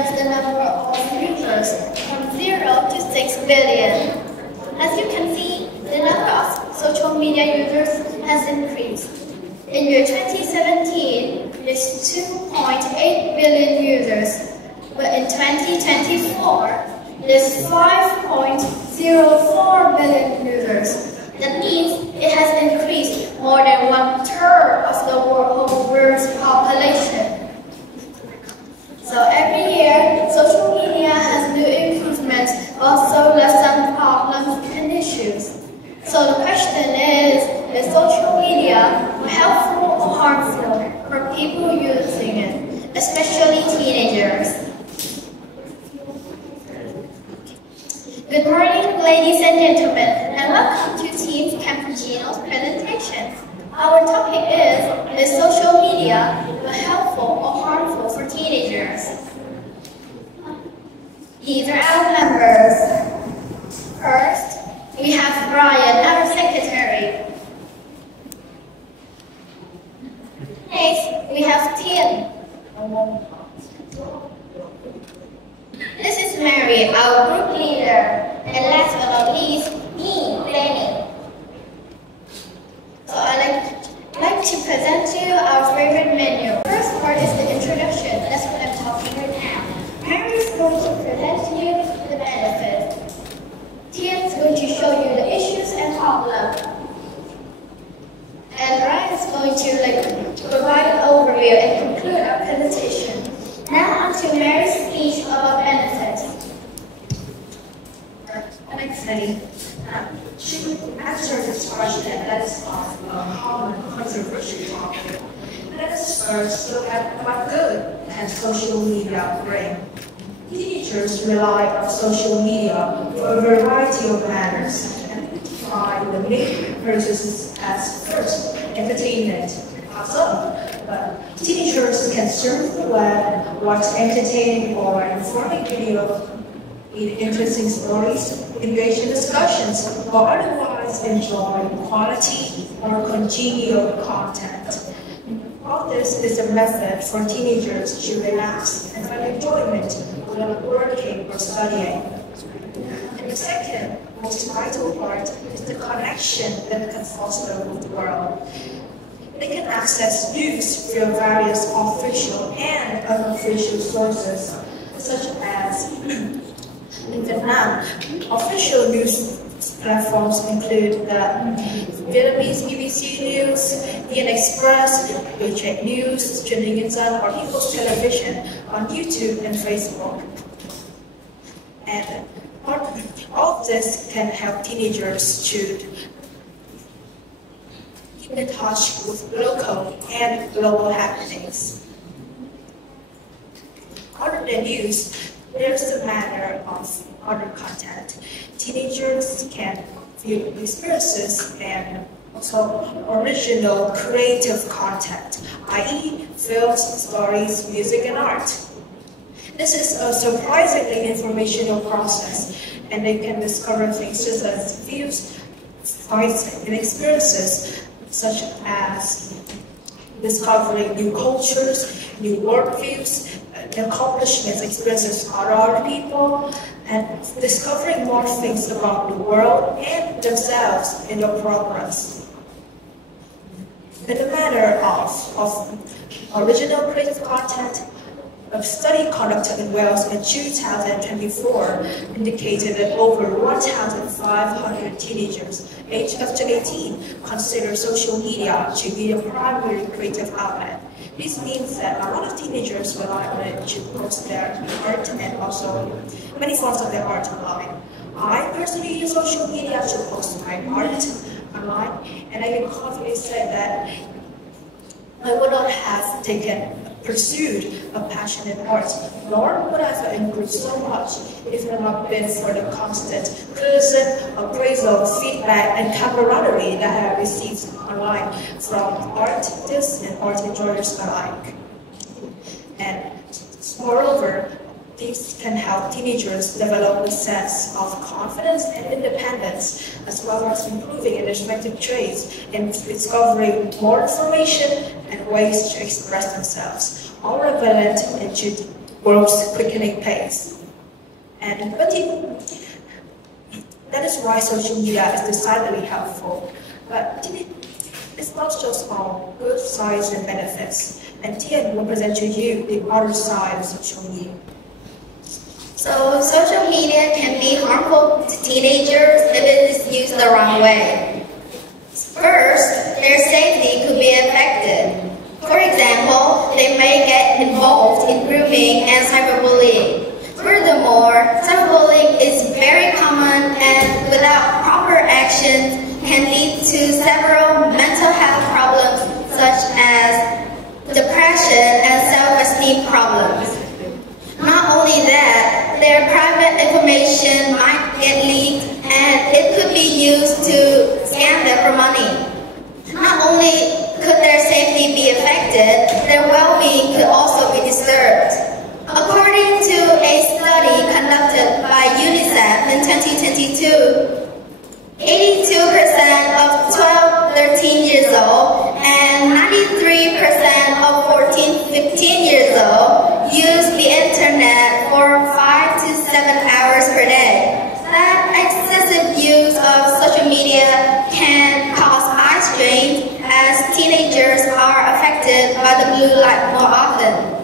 represents the number of users from 0 to 6 billion. As you can see, the number of social media users has increased. In year 2017, there's 2.8 billion users, but in 2024, there's 5.04 billion users. That means it has increased more than 1/3 of the whole world's population. So every year, social media has new improvements, also less some problems and issues. So the question is social media helpful or harmful for people using it, especially teenagers? Good morning, ladies and gentlemen, and welcome to Team CAPPUCCINO's presentation. Our topic is social media helpful or harmful for teenagers? These are our members. First, we have Brian, our secretary. Next, we have Thiên. This is Mary, our group leader. And last but not least, me, Zenny. So I'd like to present to you our favorite menu. The first part is the introduction. That's what I'm talking right now. Mary is going to present to you the benefits. Thiên is going to show you the issues and problems. And Ryan is going to provide an overview and conclude our presentation. Now on to Mary's speech about benefits. Thanks, Zenny. To answer this question that is a common controversial topic, let us first look at what good can social media bring. Teenagers rely on social media for a variety of manners and identify the main purposes as first, entertainment, but teenagers can surf the web, watch entertaining or informing videos, read interesting stories, engage in discussions, or otherwise enjoy quality or congenial content. All this is a method for teenagers to relax and find enjoyment while working or studying. And the second most vital part is the connection that it can foster with the world. They can access news through various official and unofficial sources, such as in Vietnam, official news platforms include the Vietnamese BBC News, Thiên Express, WeChat News, Truyền Dân, or People's Television on YouTube and Facebook. And all of this can help teenagers to keep in touch with local and global happenings. Other than news, there's the matter of other content. Teenagers can view experiences and also original creative content, i.e. films, stories, music, and art. This is a surprisingly informational process, and they can discover things such as views, fights, and experiences, such as discovering new cultures, new worldviews, accomplishments, experiences of other people, and discovering more things about the world and themselves in their progress. In the matter of original creative content, a study conducted in Wales in 2024 indicated that over 1,500 teenagers aged up to 18 consider social media to be a primary creative outlet. This means that a lot of teenagers rely on it to post their art and also many forms of their art online. I personally use social media to post my art online, and I can confidently say that I would not have pursued a passion in art, nor would I have improved so much if it had not been for the constant criticism, appraisal, feedback, and camaraderie that I have received online from artists and art enjoyers alike. And moreover, these can help teenagers develop a sense of confidence and independence, as well as improving in their respective traits and discovering more information and ways to express themselves, all relevant into growth quickening pace. And that is why social media is decidedly helpful. But it's not just all good sides and benefits. And Thiên will present to you the other side of social media. So social media can be harmful to teenagers if it is used the wrong way. First, their safety could be affected. For example, they may get involved in grooming and cyberbullying. Furthermore, cyberbullying is very common and without proper actions can lead to several mental health problems such as depression and self-esteem problems. Not only that, their private information might get leaked and it could be used to scam them for money. Not only could their safety be affected, their well-being could also be disturbed. According to a study conducted by UNICEF in 2022, 82% of 12-13 years old and 93% of 14-15 years old use the internet for 5 to 7 hours per day. That excessive use of social media can cause eye strain as teenagers are affected by the blue light more often.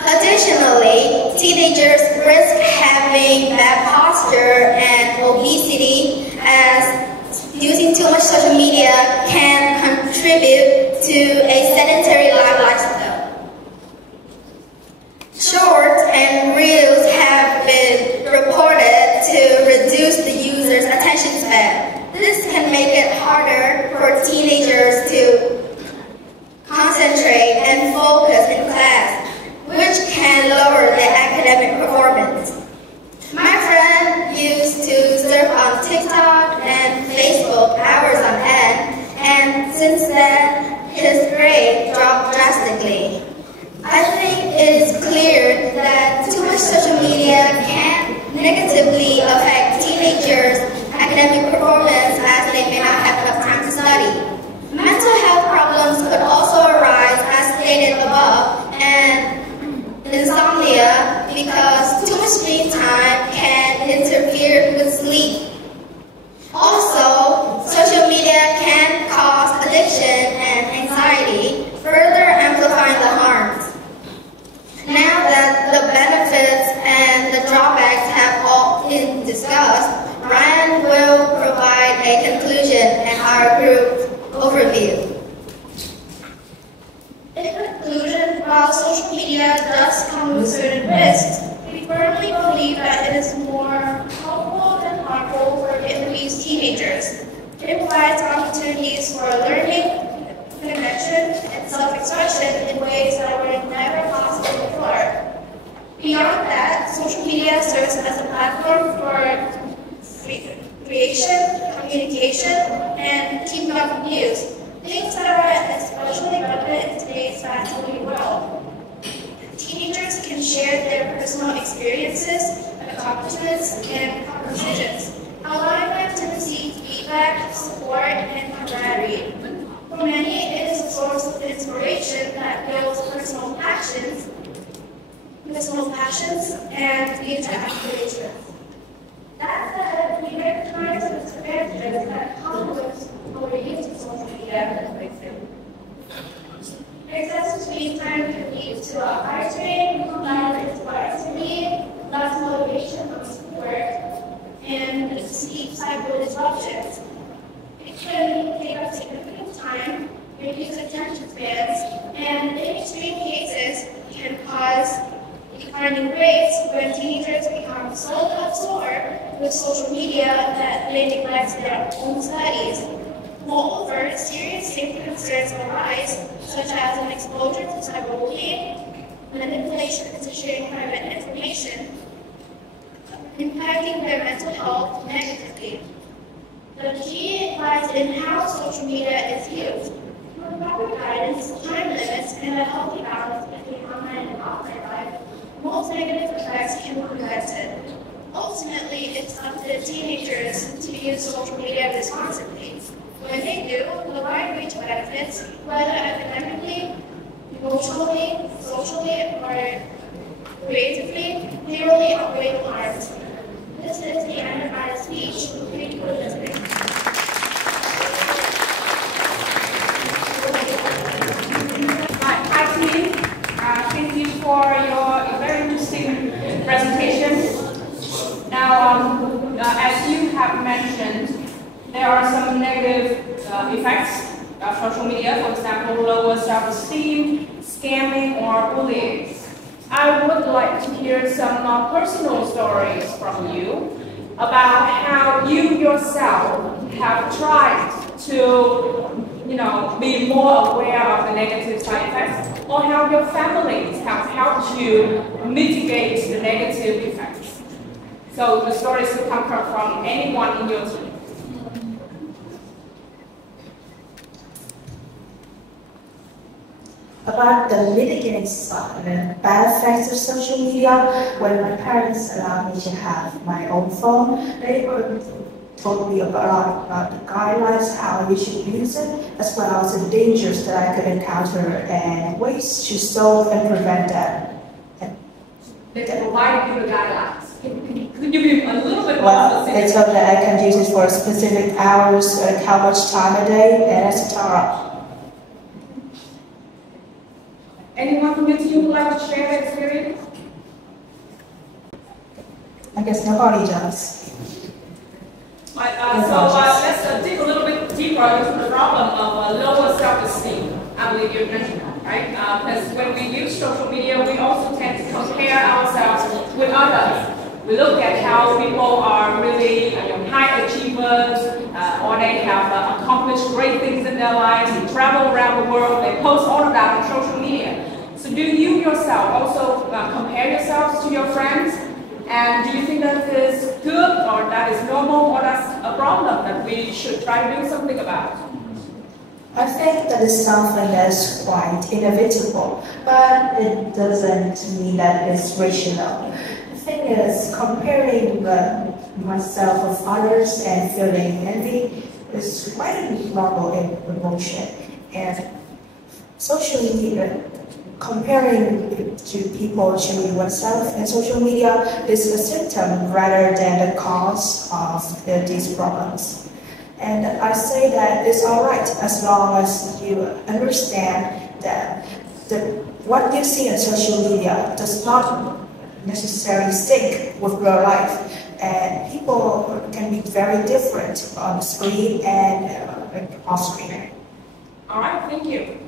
Additionally, teenagers risk having bad posture and obesity as using too much social media can contribute to a sedentary lifestyle. Shorts and reels have been reported to reduce the user's attention span. This can make it harder for teenagers to concentrate and focus in class, which can lower their academic performance. My friend used to surf on TikTok and Facebook hours on end, and since then, his grade dropped drastically. I think it is clear that too much social media can negatively affect teenagers' academic performance as they may not have enough time to study. Mental health problems could also arise as stated above, and insomnia because too much screen time can interfere with sleep. Also, social media can cause addiction and anxiety, further amplifying the harms. Now that the benefits and the drawbacks have all been discussed, Ryan will provide a conclusion and our group overview. In conclusion, while social media does come with certain risks, we firmly believe that it is more helpful than harmful for at least teenagers. It provides opportunities for learning, connection, and self-expression in ways that were never possible before. Beyond that, social media serves as a platform for creation, communication, and keeping up with news, things that are especially relevant in today's fast-moving world. Teenagers can share their personal experiences, accomplishments, and decisions, allowing them to receive feedback, support, and camaraderie. For many, it is a source of inspiration that builds personal passions, and future aspirations. That said, we recognize the disadvantages that come with overuse of social media. Excessive screen time can lead to a eye strain, violence for activity, less motivation from schoolwork, and sleep cycle disruptions. It can take up significant time, reduce attention spans, and in extreme cases can cause declining grades when teenagers become so absorbed with social media that they neglect their own studies. Moreover, serious safety concerns arise, such as an exposure to cyberbullying, manipulation into sharing private information, impacting their mental health negatively. The key lies in how social media is used. With proper guidance, time limits, and a healthy balance between online and offline life, most negative effects can be prevented. Ultimately, it's up to teenagers to use social media responsibly. When they do, the wide range of benefits, whether academically, emotionally, socially, or creatively, clearly, or great art. This is the end of my speech. Thank you for listening. Hi team, thank you for your very interesting presentation. Now, as you have mentioned, there are some negative effects of social media, for example, lower self-esteem, scamming, or bullying. I would like to hear some personal stories from you about how you yourself have tried to, be more aware of the negative side effects, or how your families have helped you mitigate the negative effects. So the stories could come from anyone in your team. About the mitigating side, the bad effects of social media, when my parents allowed me to have my own phone, they told me about the guidelines, how we should use it, as well as the dangers that I could encounter and ways to solve and prevent that. They provided you the guidelines. Could you be a little bit more Well, specific? they told that I can use it for specific hours, how much time a day, and etc. Anyone from your team would like to share their experience? I guess nobody does. Let's dig a little bit deeper into the problem of lower self-esteem. I believe you mentioned that, right? Because when we use social media, we also tend to compare ourselves with others. We look at how people are really high achievers, or they have accomplished great things in their lives, they travel around the world, they post all of that on social media. So do you yourself also compare yourselves to your friends? And do you think that is good, or that is normal, or that's a problem that we should try to do something about? I think that is something that is quite inevitable, but it doesn't mean that it's rational. The thing is, comparing myself with others and feeling envy is quite a normal emotion. And social media, comparing to people to oneself in social media is a symptom rather than the cause of these problems. And I say that it's alright as long as you understand that what you see on social media does not necessarily stick with real life. And people can be very different on the screen and off screen. All right, thank you.